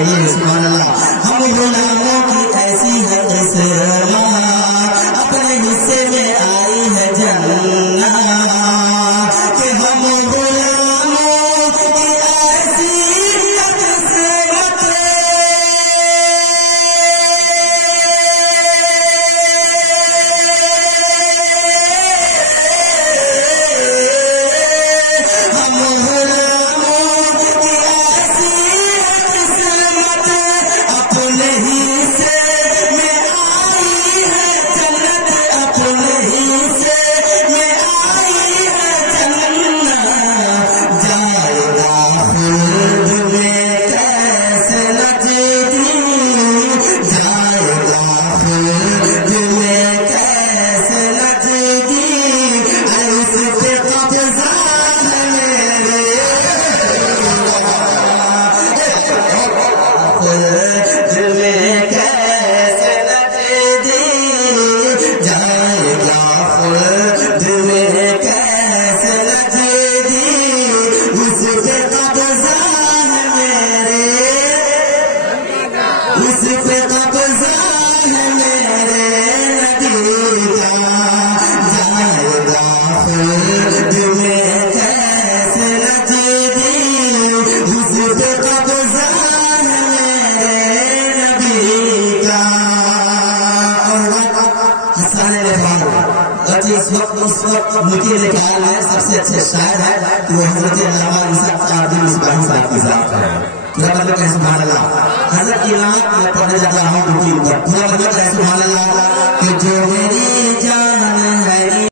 कहिए सुभान अल्लाह। हम गुलामों की ऐसी है किस्मत, अपने हिस्से में आई है जन्नत, कि हम गुलामों की ऐसी किस्मत। हम गुलामों की ऐसी किस्मत, अपने हिस्से में आई है जन्नत, अपने हिस्से में आई है जन्नत। जाएगा खुल्द में कैसे नजदीक, जाएगा खुल्द में कैसे नजदीक, उस पे कब्जा है मेरे, खुल्द में कैसे नजदीक, जाएगा खुल्द में कैसे नजदीक, उस पे कब्जा है मेरे, उस पे कब्जा है मेरे नबी का। जाएगा खुल्द में कैसे नजदीक, उस पे कब्जा है मेरे नबी का। और हसन रहमान इस वक्त मुझे निकाल में सबसे अच्छे शायर है कि वो हजरत अल्लामा इसाक कादिर इस्माइल साहब की जात है। पूरा मतलब है सुभान अल्लाह। हजरत की नात मैं पढ़ने जा रहा हूँ उनकी ऊपर। पूरा मतलब है सुभान अल्लाह कि जो मेरी जान